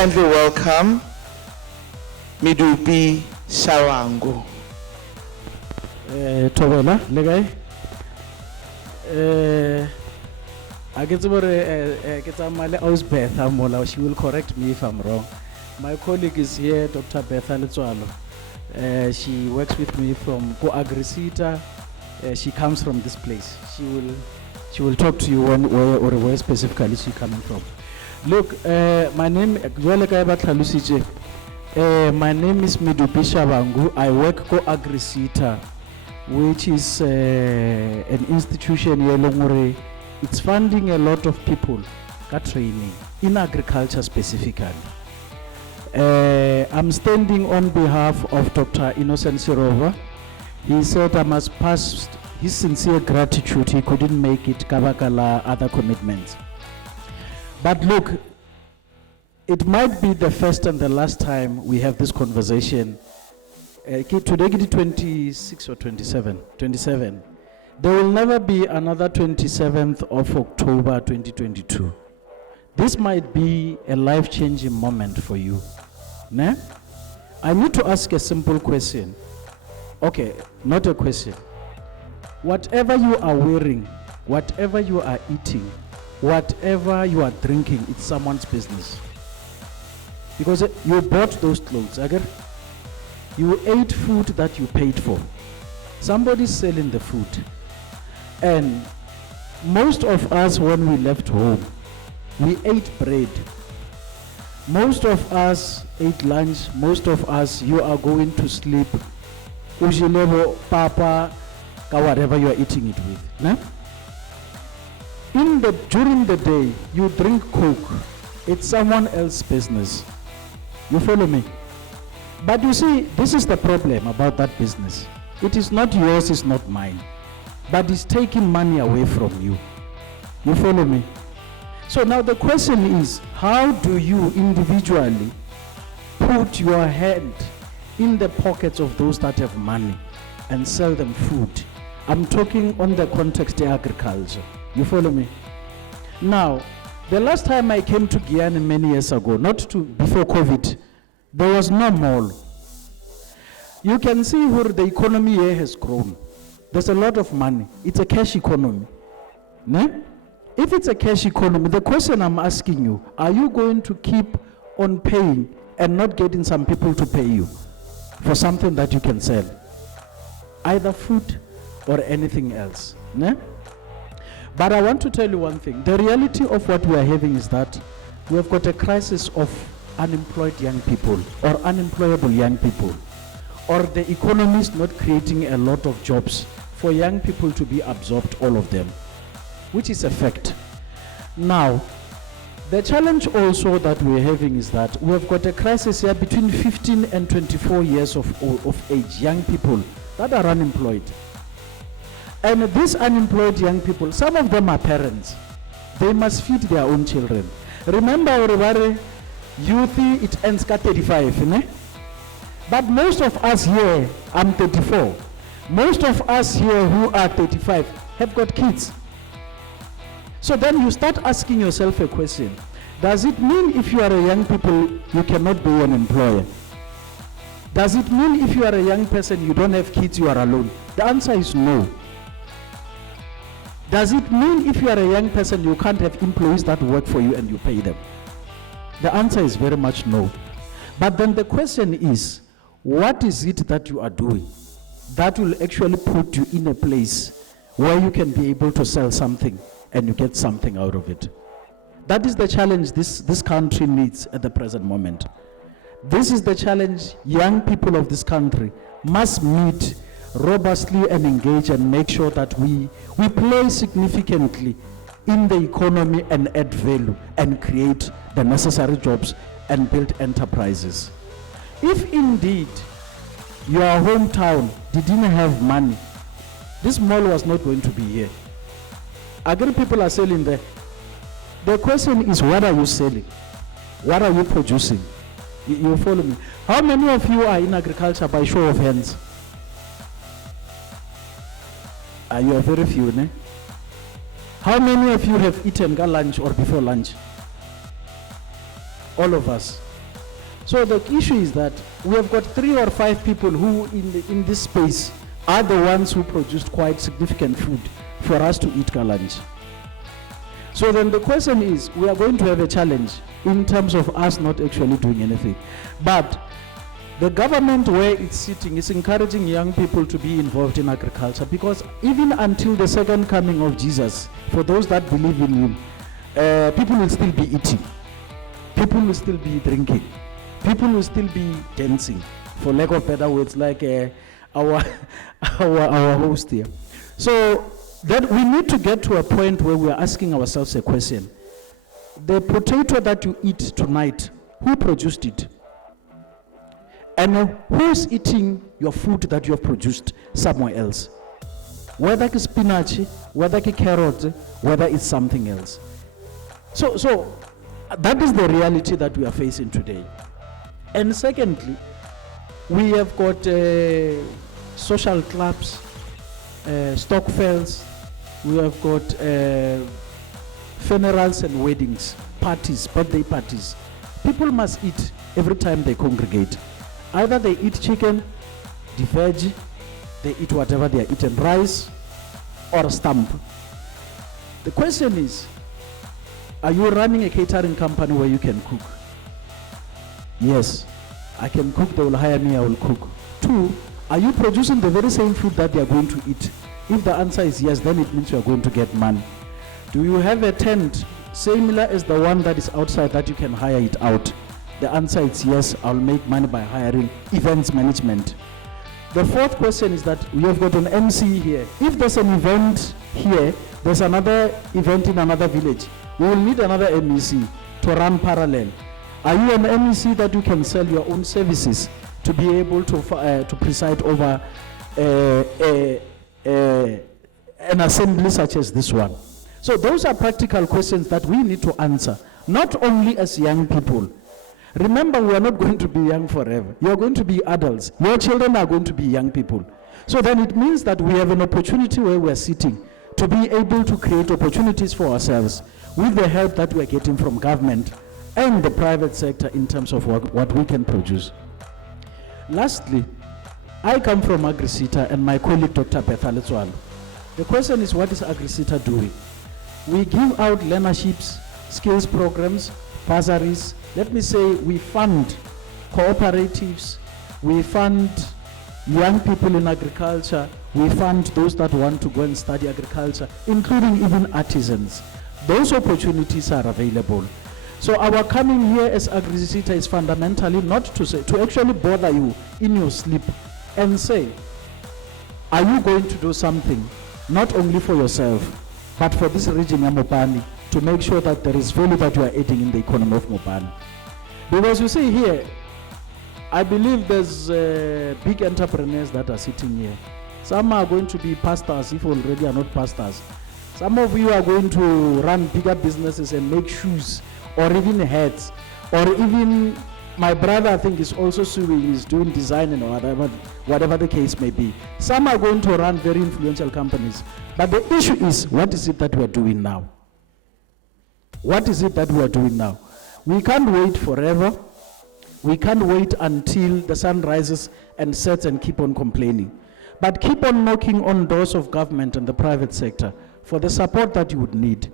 kindly welcome Medupi Shabangu. Tobela, legay. I get Beth. She will correct me if I'm wrong. My colleague is here, Dr. Beth Aletswalo. She works with me from Go Agrisita. She comes from this place. She will talk to you where specifically she coming from. Look, my name is Medupi Shabangu. I work Go Agrisita, which is an institution here. It's funding a lot of people got training in agriculture specifically. I'm standing on behalf of Dr. Innocent Sirova. He said I must pass his sincere gratitude. He couldn't make it, Kabakala, other commitments. But look, it might be the first and the last time we have this conversation. Today is 26 or 27? 27. There will never be another 27th of October 2022. This might be a life-changing moment for you. Ne? I need to ask a simple question. Okay, not a question. Whatever you are wearing, whatever you are eating, whatever you are drinking, it's someone's business. Because you bought those clothes, okay? You ate food that you paid for. Somebody's selling the food. And most of us, when we left home, we ate bread. Most of us ate lunch. Most of us, you are going to sleep. Ujilebo, papa, whatever you are eating it with. Nah? During the day, you drink Coke. It's someone else's business. You follow me? But you see, this is the problem about that business. It is not yours, it's not mine. But it's taking money away from you. You follow me? So now the question is, how do you individually put your hand in the pockets of those that have money and sell them food? I'm talking on the context of agriculture. You follow me? Now, the last time I came to Guyana many years ago, before COVID, there was no mall. You can see where the economy here has grown. There's a lot of money. It's a cash economy. Ne? If it's a cash economy, the question I'm asking you, are you going to keep on paying and not getting some people to pay you for something that you can sell? Either food or anything else. Ne? But I want to tell you one thing. The reality of what we are having is that we have got a crisis of unemployed young people or unemployable young people, or the economy is not creating a lot of jobs for young people to be absorbed, all of them, which is a fact. Now, the challenge also that we're having is that we have got a crisis here between 15 and 24 years of age, young people that are unemployed. And these unemployed young people, some of them are parents. They must feed their own children. Remember, everybody, youth, it ends at 35, ne? But most of us here, I'm 34. Most of us here who are 35 have got kids. So then you start asking yourself a question. Does it mean if you are a young people, you cannot be an employer? Does it mean if you are a young person, you don't have kids, you are alone? The answer is no. Does it mean if you are a young person, you can't have employees that work for you and you pay them? The answer is very much no. But then the question is, what is it that you are doing that will actually put you in a place where you can be able to sell something and you get something out of it? That is the challenge this country needs at the present moment. This is the challenge young people of this country must meet robustly and engage and make sure that we play significantly in the economy and add value and create the necessary jobs and build enterprises. If indeed your hometown didn't have money, this mall was not going to be here. Agri people are selling there. The question is, what are you selling? What are you producing? You follow me? How many of you are in agriculture by show of hands? You are very few, ne? How many of you have eaten lunch or before lunch? All of us. So the issue is that we have got 3 or 5 people who in this space are the ones who produced quite significant food for us to eat ka lunch. So then the question is, we are going to have a challenge in terms of us not actually doing anything. But the government where it's sitting is encouraging young people to be involved in agriculture, because even until the second coming of Jesus, for those that believe in him, people will still be eating, people will still be drinking, people will still be dancing, for lack of better words, like our host here. So that we need to get to a point where we are asking ourselves a question. The potato that you eat tonight, who produced it? And who's eating your food that you have produced somewhere else? Whether it's spinach, whether it's carrot, whether it's something else. So that is the reality that we are facing today. And secondly, we have got social clubs, stock fairs, we have got funerals and weddings, parties, birthday parties. People must eat every time they congregate. Either they eat chicken, the veg, they eat whatever they are eating, rice or stamp. The question is, are you running a catering company where you can cook? Yes, I can cook, they will hire me, I will cook. 2, are you producing the very same food that they are going to eat? If the answer is yes, then it means you are going to get money. Do you have a tent similar as the one that is outside that you can hire it out? The answer is yes, I'll make money by hiring events management. The 4th question is that we have got an MC here. If there's an event here, there's another event in another village, we will need another MEC to run parallel. Are you an MEC that you can sell your own services to be able to preside over an assembly such as this one? So those are practical questions that we need to answer, not only as young people. Remember, we are not going to be young forever. You are going to be adults. Your children are going to be young people. So then it means that we have an opportunity where we are sitting to be able to create opportunities for ourselves with the help that we are getting from government and the private sector in terms of what we can produce. Lastly, I come from AgriSeta and my colleague Dr. Bethaletswalo. The question is, what is AgriSeta doing? We give out learnerships, skills programs, bursaries. Let me say we fund cooperatives, we fund young people in agriculture, we fund those that want to go and study agriculture, including even artisans. Those opportunities are available. So our coming here as AgriSeta is fundamentally not to actually bother you in your sleep and say, are you going to do something not only for yourself, but for this region of Mopani, to make sure that there is value that you are adding in the economy of Mopani. Because you see here, I believe there's big entrepreneurs that are sitting here. Some are going to be pastors if already are not pastors. Some of you are going to run bigger businesses and make shoes or even hats, or even my brother I think is also suing, is doing design and whatever the case may be. Some are going to run very influential companies. But the issue is, what is it that we are doing now? What is it that we are doing now? We can't wait forever. We can't wait until the sun rises and sets and keep on complaining. But keep on knocking on doors of government and the private sector for the support that you would need.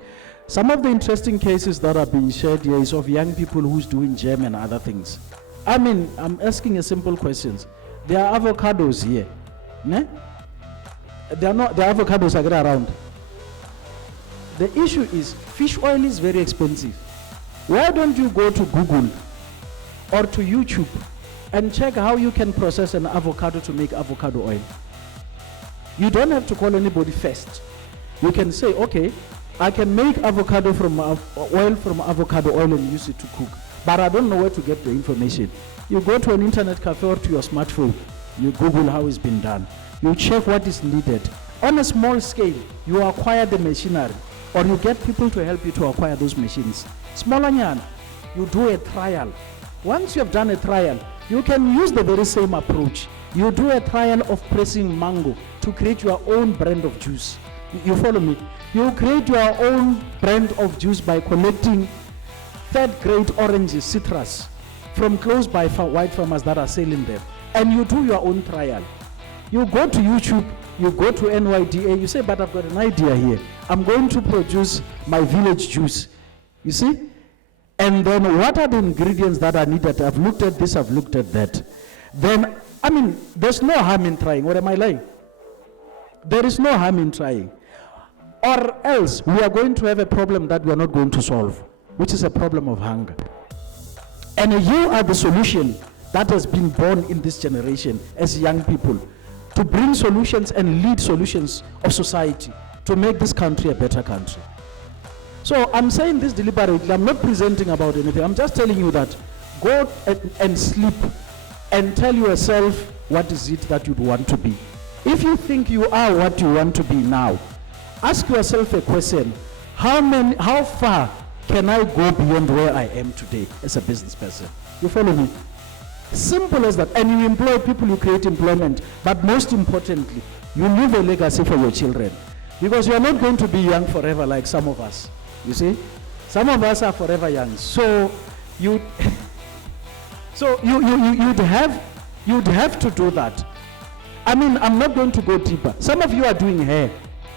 Some of the interesting cases that are being shared here is of young people who's doing jam and other things. I mean, I'm asking a simple questions. There are avocados here. Ne? There are avocados are around. The issue is, fish oil is very expensive. Why don't you go to Google or to YouTube and check how you can process an avocado to make avocado oil? You don't have to call anybody first. You can say, okay, I can make avocado from oil from avocado oil and use it to cook, but I don't know where to get the information. You go to an internet cafe or to your smartphone, you Google how it's been done. You check what is needed. On a small scale, you acquire the machinery, or you get people to help you to acquire those machines. Smaller nyan, you do a trial. Once you have done a trial, you can use the very same approach. You do a trial of pressing mango to create your own brand of juice. You follow me? You create your own brand of juice by collecting third-grade oranges, citrus, from close by white farmers that are selling them, and you do your own trial. You go to YouTube, you go to NYDA, you say, but I've got an idea here. I'm going to produce my village juice. You see? And then what are the ingredients that are needed? I've looked at this, I've looked at that. Then, I mean, there's no harm in trying. What am I lying? There is no harm in trying. Or else, we are going to have a problem that we are not going to solve, which is a problem of hunger. And you are the solution that has been born in this generation as young people, to bring solutions and lead solutions of society to make this country a better country. So I'm saying this deliberately. I'm not presenting about anything. I'm just telling you that go and sleep and tell yourself what is it that you'd want to be. If you think you are what you want to be now, ask yourself a question: how far can I go beyond where I am today as a business person? You follow me? Simple as that. And you employ people, you create employment, but most importantly, you leave a legacy for your children, because you are not going to be young forever like some of us. You see, some of us are forever young. So you'd have to do that. I mean, I'm not going to go deeper. Some of you are doing hair.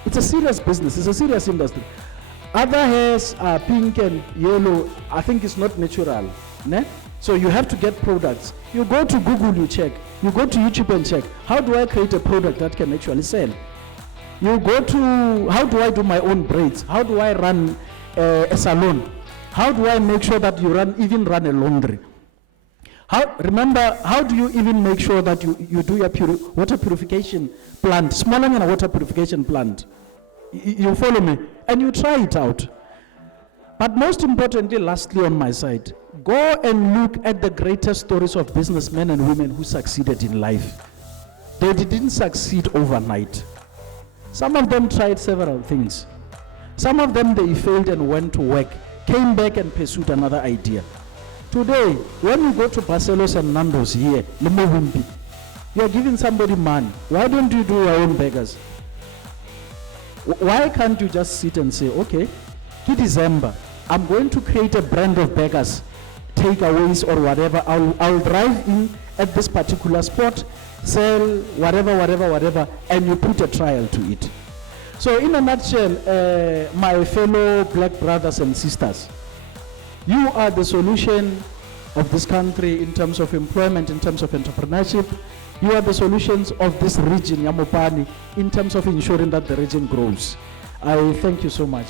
It's a serious business. It's a serious industry. Other hairs are pink and yellow. I think it's not natural. Ne? So you have to get products. You go to Google, you check. You go to YouTube and check. How do I create a product that can actually sell? You go to, how do I do my own braids? How do I run a salon? How do I make sure that you even run a laundry? How do you even make sure that you do your water purification plant, smaller than a water purification plant? You follow me? And you try it out. But most importantly, lastly on my side, go and look at the greatest stories of businessmen and women who succeeded in life. They didn't succeed overnight. Some of them tried several things. Some of them, they failed and went to work, came back and pursued another idea. Today, when you go to Barcelos and Nando's here, Limpopo, you are giving somebody money. Why don't you do your own burgers? Why can't you just sit and say, okay, in December, I'm going to create a brand of burgers, takeaways or whatever. I'll drive in at this particular spot, sell whatever, and you put a trial to it. So in a nutshell, my fellow black brothers and sisters, you are the solution of this country in terms of employment, in terms of entrepreneurship. You are the solutions of this region, Yamopani, in terms of ensuring that the region grows. I thank you so much.